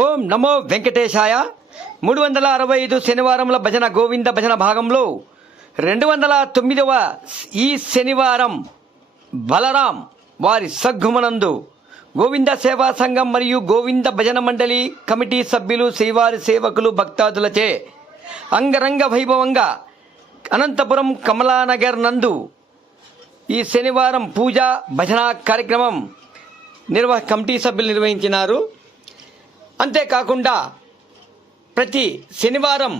ఓం నమో వెంకటేశాయ. మూడు వందల అరవై ఐదు శనివారముల భజన గోవింద భజన భాగంలో రెండు వందల తొమ్మిదవ ఈ శనివారం బలరాం వారి సగ్గుమనందు గోవింద సేవా సంఘం మరియు గోవింద భజన మండలి కమిటీ సభ్యులు శ్రీవారి సేవకులు భక్తాదులచే అంగరంగ వైభవంగా అనంతపురం కమలానగర్ నందు ఈ శనివారం పూజ భజన కార్యక్రమం నిర్వహ కమిటీ సభ్యులు నిర్వహించినారు. అంతేకాకుండా ప్రతి శనివారం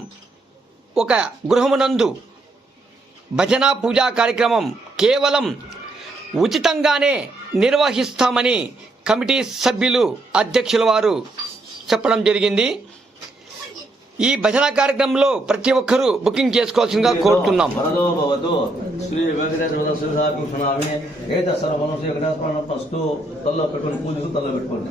ఒక గృహమునందు భజన పూజా కార్యక్రమం కేవలం ఉచితంగానే నిర్వహిస్తామని కమిటీ సభ్యులు అధ్యక్షుల వారు చెప్పడం జరిగింది. ఈ భజన కార్యక్రమంలో ప్రతి ఒక్కరూ బుకింగ్ చేసుకోవాల్సిందిగా కోరుతున్నాం. పెట్టుకోండి.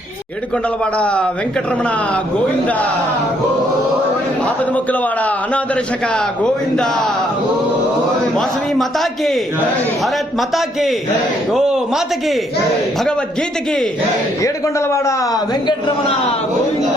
ఏడుకొండలవాడ వెంకటరమణ గోవింద. ఆపద ముక్కులవాడ అనాదర్శక గోవింద. వాసవి మతాకి భరత్ మతాకి గో మాతకి భగవద్గీతకి ఏడుకొండలవాడ Venkataramana Govinda.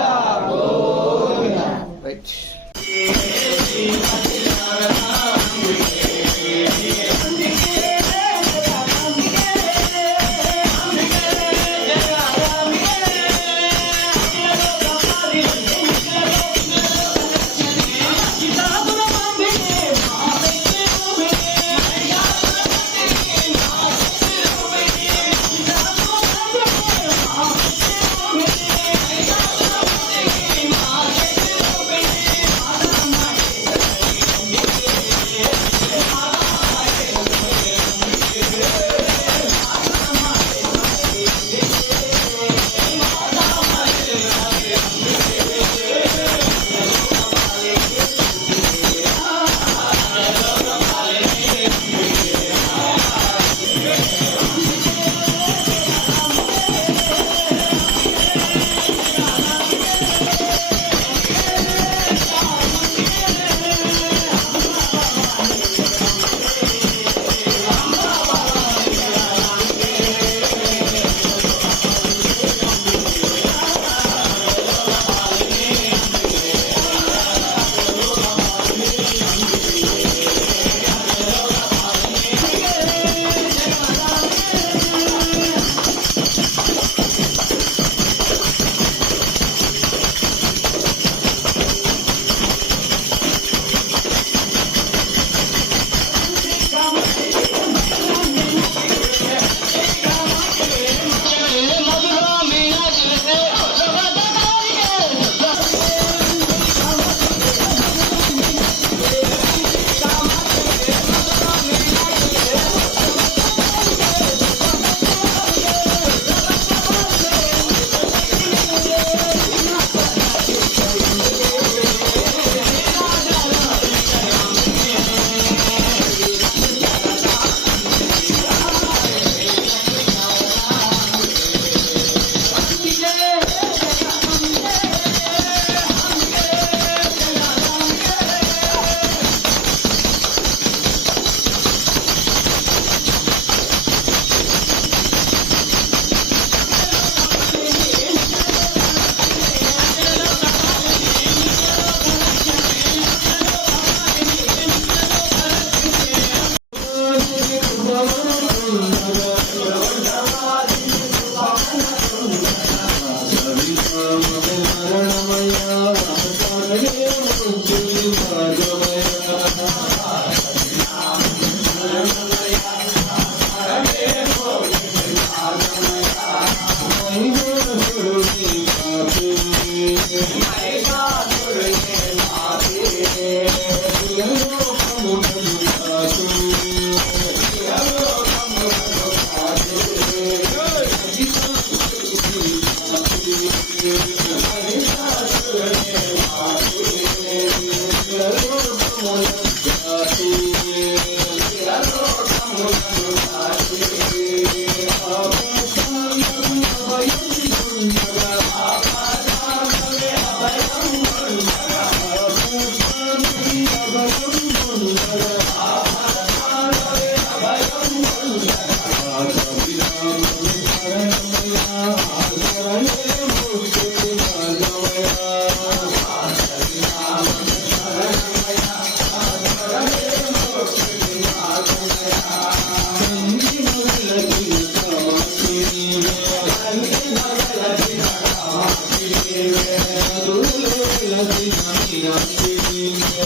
Hare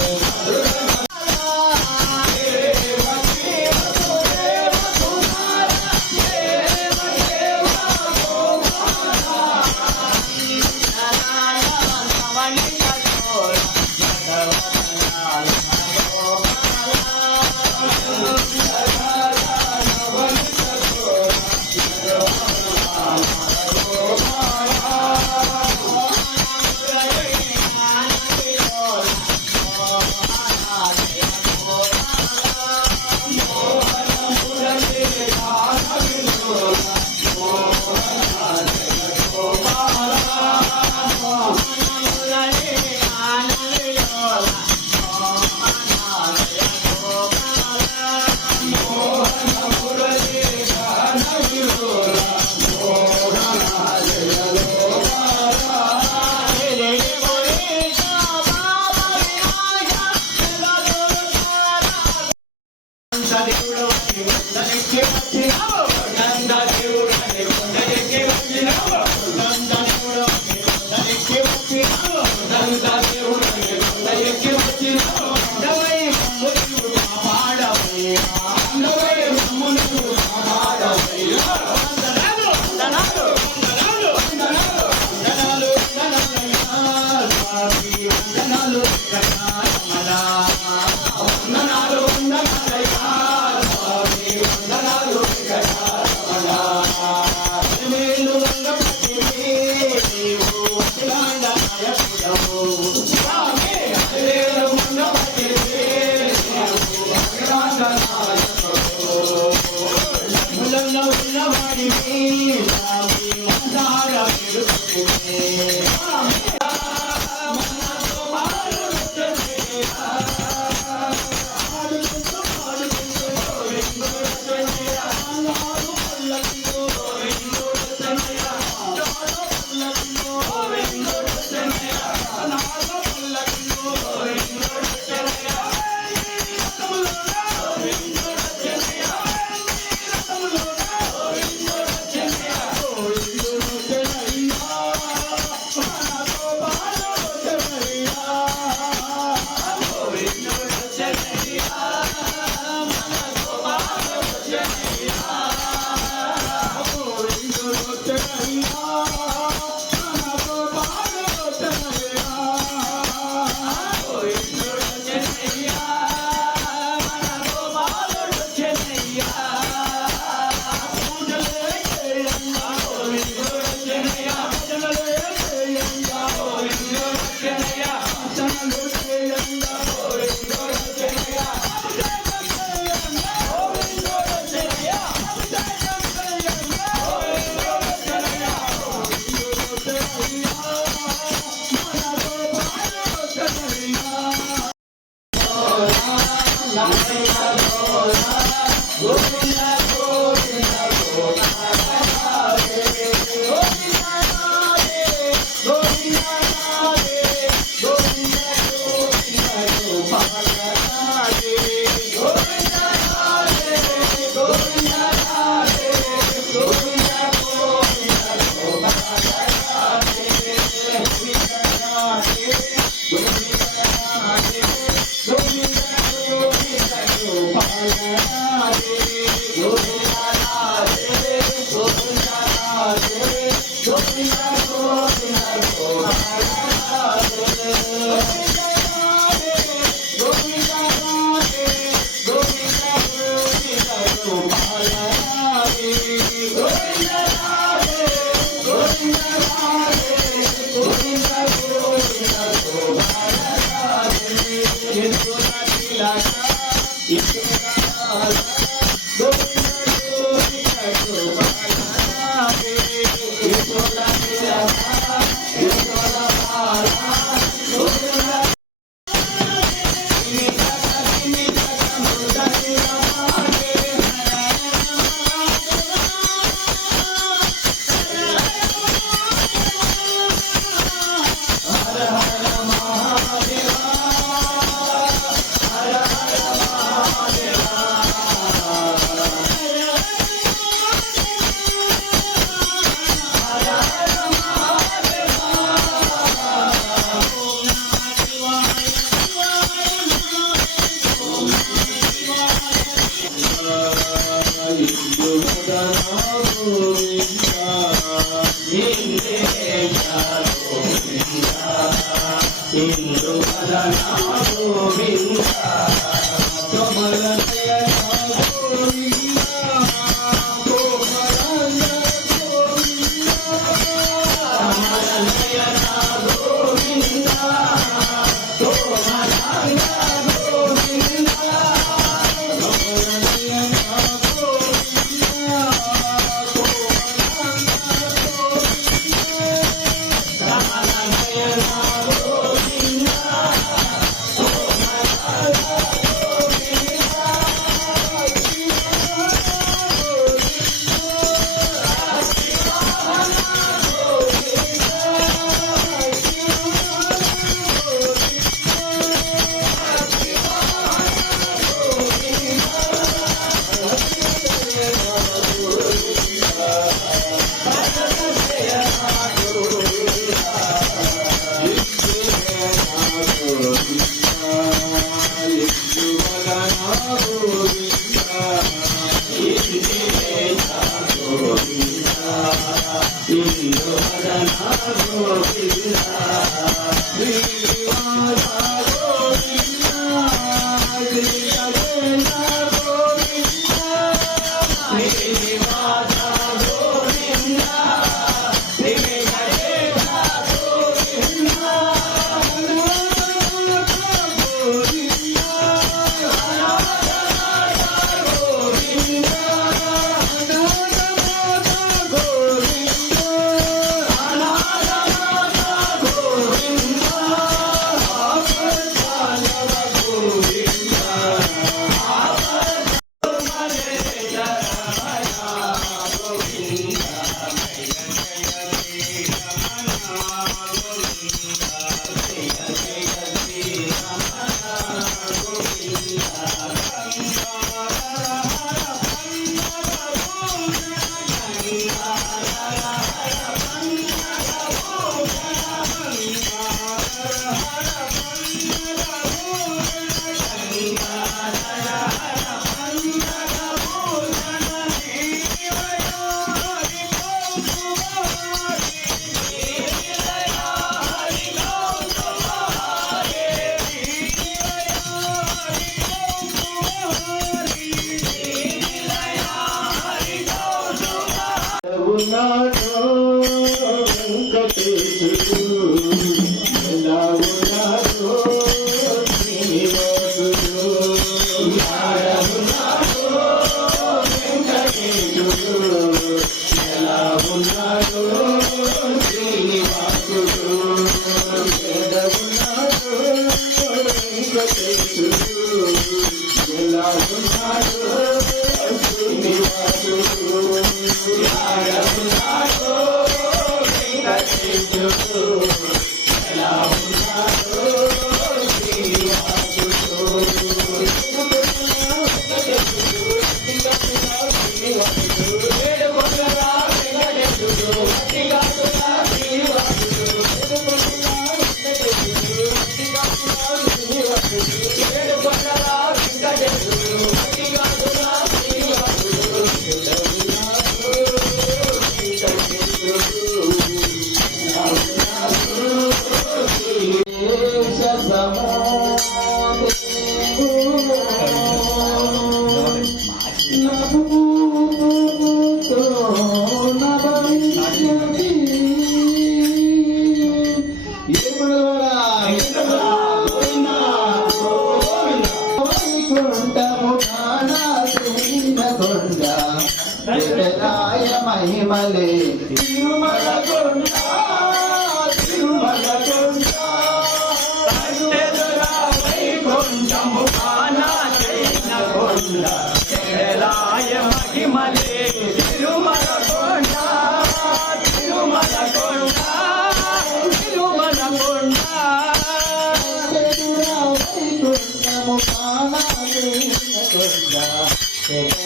So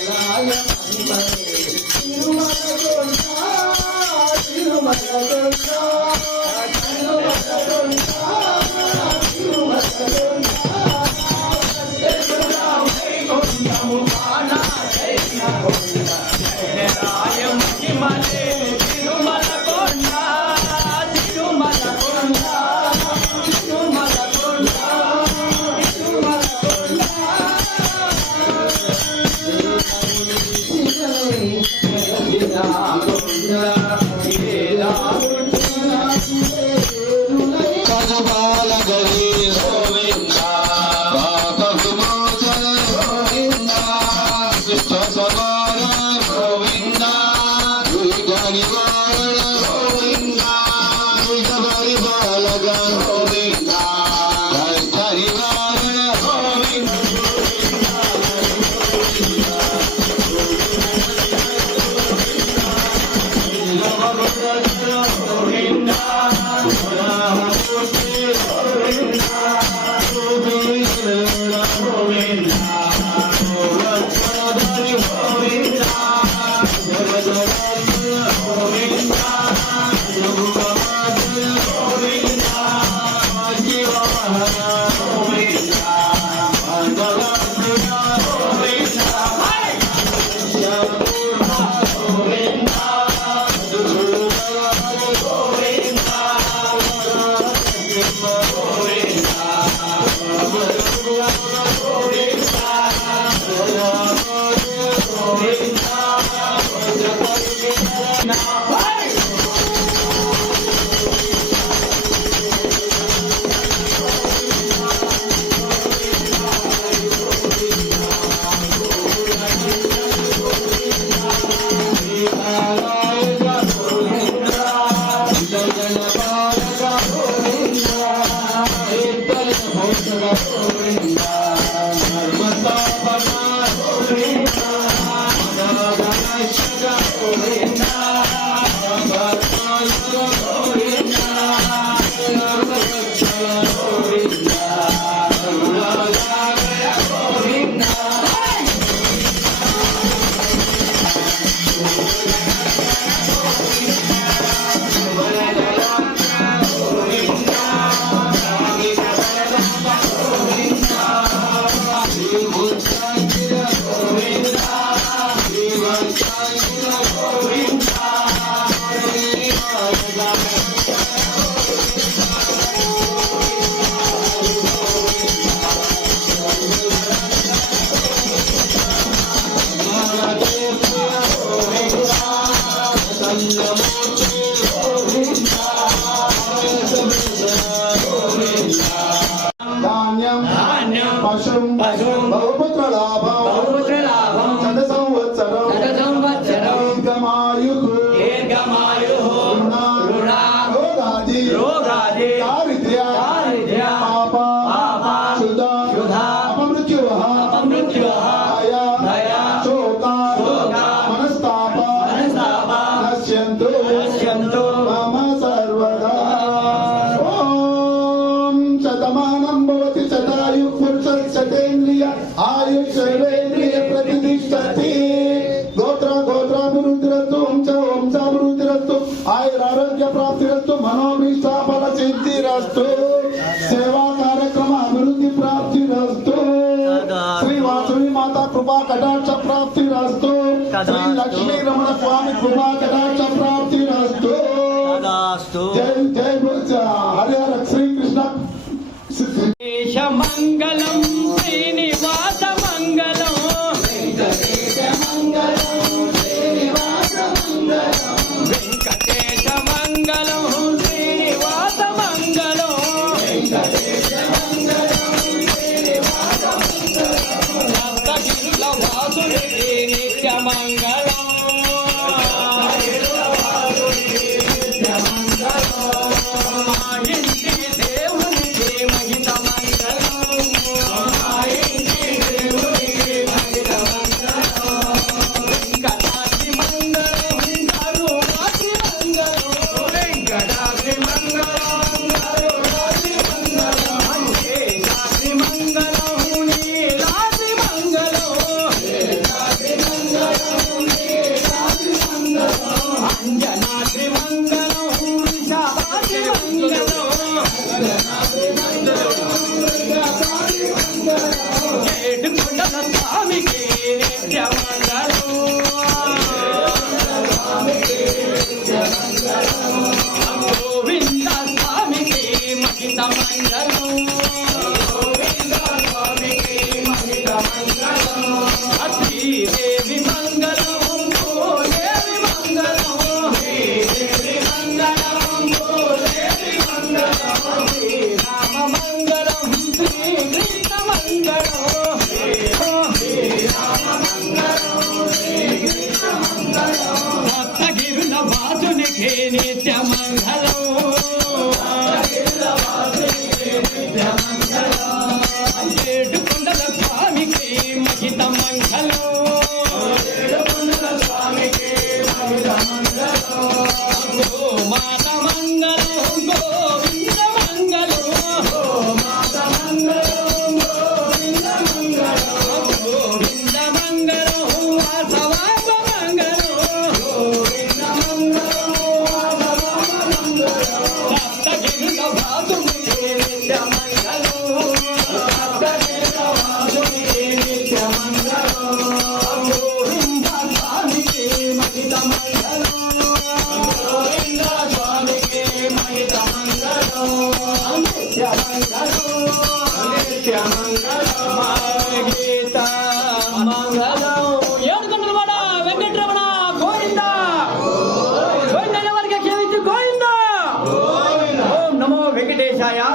Deus. மங்களம்